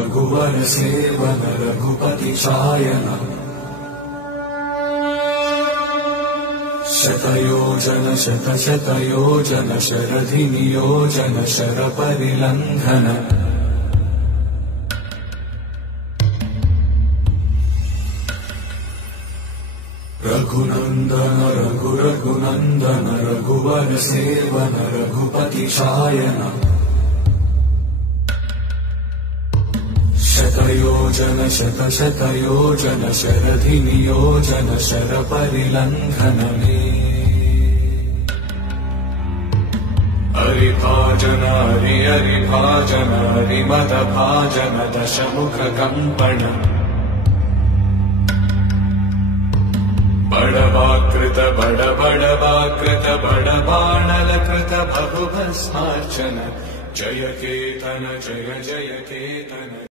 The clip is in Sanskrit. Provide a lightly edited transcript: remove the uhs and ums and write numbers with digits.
रघुवर सेवन रघुपति चायन शतयोजन शतशतयोजन शरधि नियोजन शरपरिलंघन रघुनंदन रघुनंदन रघुवर सेवन रघुपति चायन शतयोजन शतशतयोजन शरधि नियोजन शरपरिलंघन हरिभाजन हरिभाजन हरिमदभाजन दशमुख कंपन बड़वाकृत बड़वाकृत बड़बाणलकृत बहुभस्मार्चन जय केतन जय जय केतन।